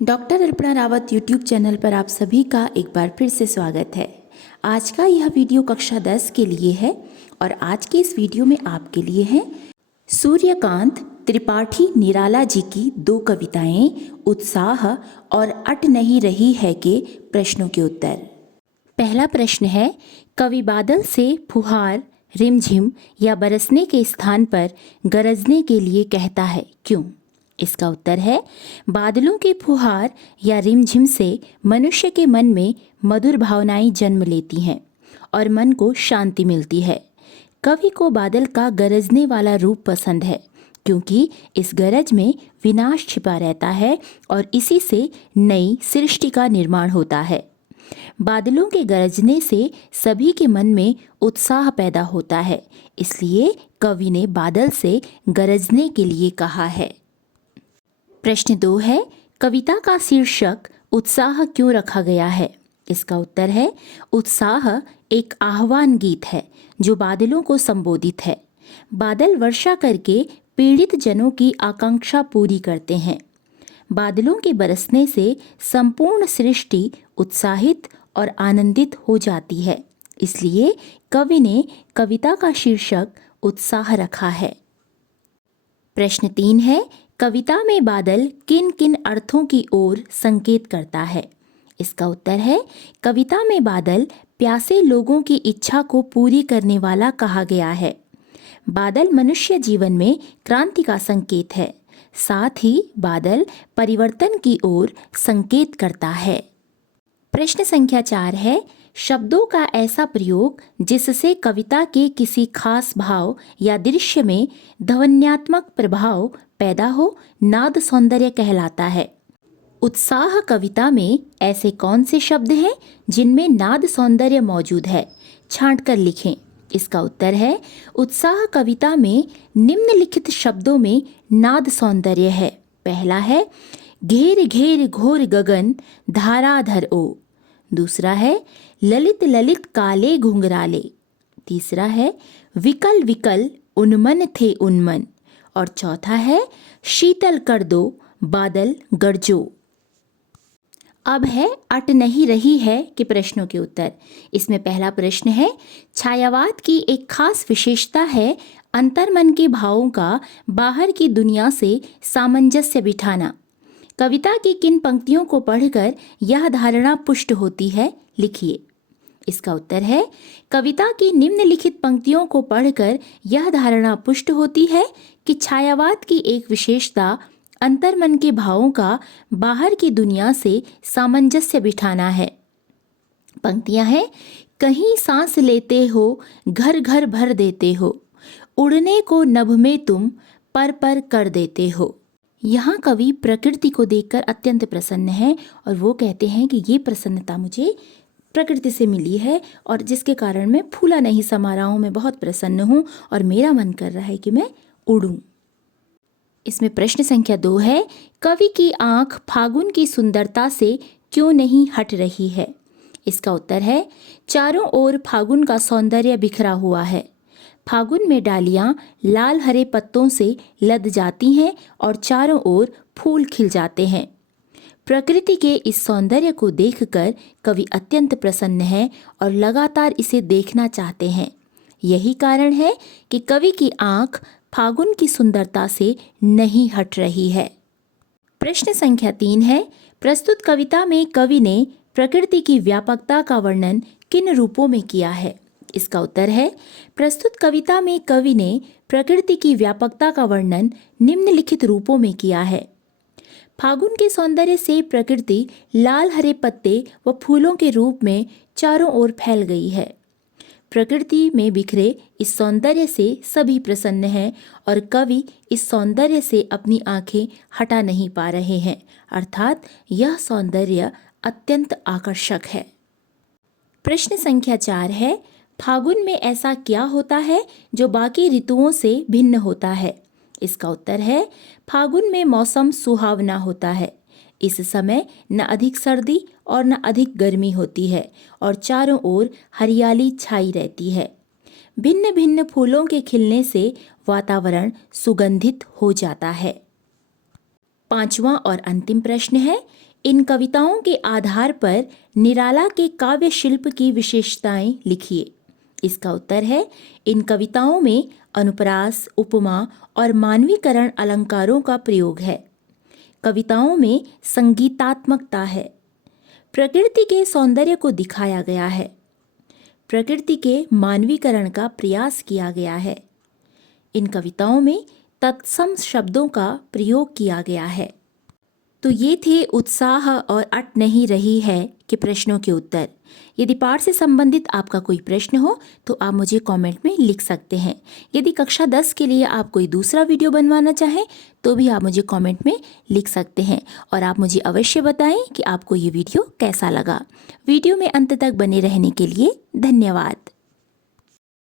Doctor Alpana Rawat YouTube channel पर आप सभी का एक बार फिर से स्वागत है। आज का यह वीडियो कक्षा 10 के लिए है और आज के इस वीडियो में आपके लिए हैं सूर्यकांत त्रिपाठी निराला जी की दो कविताएं उत्साह और अट नहीं रही है के प्रश्नों के उत्तर। पहला प्रश्न है, कवि बादल से फुहार, रिमझिम या बरसने के स्थान पर गरजने के लिए कहता है, क्यों? इसका उत्तर है, बादलों के फुहार या रिमझिम से मनुष्य के मन में मधुर भावनाएं जन्म लेती हैं और मन को शांति मिलती है। कवि को बादल का गरजने वाला रूप पसंद है क्योंकि इस गरज में विनाश छिपा रहता है और इसी से नई सृष्टि का निर्माण होता है। बादलों के गरजने से सभी के मन में उत्साह पैदा होता है, इसलिए कवि ने बादल से गरजने के लिए कहा है। प्रश्न 2 है, कविता का शीर्षक उत्साह क्यों रखा गया है? इसका उत्तर है, उत्साह एक आह्वान गीत है जो बादलों को संबोधित है। बादल वर्षा करके पीड़ित जनों की आकांक्षा पूरी करते हैं। बादलों के बरसने से संपूर्ण सृष्टि उत्साहित और आनंदित हो जाती है, इसलिए कवि ने कविता का शीर्षक उत्साह रखा है। प्रश्न 3 है, कविता में बादल किन किन अर्थों की ओर संकेत करता है? इसका उत्तर है, कविता में बादल प्यासे लोगों की इच्छा को पूरी करने वाला कहा गया है। बादल मनुष्य जीवन में क्रांति का संकेत है, साथ ही बादल परिवर्तन की ओर संकेत करता है। प्रश्न संख्या 4 है, शब्दों का ऐसा प्रयोग जिससे कविता के किसी खास भाव या दृश्य में ध्वन्यात्मक प्रभाव पैदा हो, नाद सौंदर्य कहलाता है। उत्साह कविता में ऐसे कौन से शब्द हैं जिनमें नाद सौंदर्य मौजूद है? छांट कर लिखें। इसका उत्तर है, उत्साह कविता में निम्नलिखित शब्दों में नाद सौंदर्य है। पहला है, घेर घेर घोर गगन धाराधर ओ। दूसरा है, ललित ललित काले घुंघराले। तीसरा है, विकल विकल उन्मन थे उन्मन। और चौथा है, शीतल कर दो बादल गरजो। अब है अट नहीं रही है के प्रश्नों के उत्तर। इसमें पहला प्रश्न है, छायावाद की एक खास विशेषता है अंतर्मन के भावों का बाहर की दुनिया से सामंजस्य बिठाना। कविता की किन पंक्तियों को पढ़कर यह धारणा पुष्ट होती है? लिखिए। इसका उत्तर है, कविता की निम्नलिखित पंक्तियों को पढ़कर यह धारणा पुष्ट होती है कि छायावाद की एक विशेषता अंतर्मन के भावों का बाहर की दुनिया से सामंजस्य बिठाना है। पंक्तियां हैं, कहीं सांस लेते हो घर घर भर देते हो, उड़ने को नभ में तुम पर कर देते हो। यहाँ कवि प्रकृति को देखकर अत्यंत प्रसन्न है और वो कहते हैं कि ये प्रसन्नता मुझे प्रकृति से मिली है और जिसके कारण मैं फूला नहीं समा रहा हूँ, मैं बहुत प्रसन्न हूँ और मेरा मन कर रहा है कि मैं उड़ूं। इसमें प्रश्न संख्या 2 है, कवि की आंख फागुन की सुंदरता से क्यों नहीं हट रही है? इसका उत्तर है, चारों ओर फागुन का सौंदर्य बिखरा हुआ है। फागुन में डालियां लाल हरे पत्तों से लद जाती हैं और चारों ओर फूल खिल जाते हैं। प्रकृति के इस सौंदर्य को देखकर कवि अत्यंत प्रसन्न है और लगातार इसे देखना चाहते हैं। यही कारण है कि कवि की आंख फागुन की सुंदरता से नहीं हट रही है। प्रश्न संख्या 3 है, प्रस्तुत कविता में कवि ने प्रकृति की व्यापकता का वर्णन किन रूपों में किया है? इसका उत्तर है, प्रस्तुत कविता में कवि ने प्रकृति की व्यापकता का वर्णन निम्नलिखित रूपों में किया है। फागुन के सौंदर्य से प्रकृति लाल हरे पत्ते व फूलों के रूप में चारों ओर फैल गई है। प्रकृति में बिखरे इस सौंदर्य से सभी प्रसन्न हैं और कवि इस सौंदर्य से अपनी आंखें हटा नहीं पा रहे हैं, अर्थात यह सौंदर्य अत्यंत आकर्षक है। प्रश्न संख्या 4 है, फागुन में ऐसा क्या होता है जो बाकी ऋतुओं से भिन्न होता है? इसका उत्तर है, फागुन में मौसम सुहावना होता है। इस समय न अधिक सर्दी और न अधिक गर्मी होती है और चारों ओर हरियाली छाई रहती है। भिन्न भिन्न फूलों के खिलने से वातावरण सुगंधित हो जाता है। पांचवा और अंतिम प्रश्न है, इन कविताओं के आधार पर निराला के काव्य शिल्प की विशेषताएं लिखिए। इसका उत्तर है, इन कविताओं में अनुप्रास, उपमा और मानवीकरण अलंकारों का प्रयोग है। कविताओं में संगीतात्मकता है। प्रकृति के सौंदर्य को दिखाया गया है। प्रकृति के मानवीकरण का प्रयास किया गया है। इन कविताओं में तत्सम शब्दों का प्रयोग किया गया है। तो ये थे उत्साह और अट नहीं रही है के प्रश्नों के उत्तर। यदि पाठ से संबंधित आपका कोई प्रश्न हो तो आप मुझे कमेंट में लिख सकते हैं। यदि कक्षा 10 के लिए आप कोई दूसरा वीडियो बनवाना चाहें तो भी आप मुझे कमेंट में लिख सकते हैं और आप मुझे अवश्य बताएं कि आपको ये वीडियो कैसा लगा। वीडियो में अंत तक बने रहने के लिए धन्यवाद।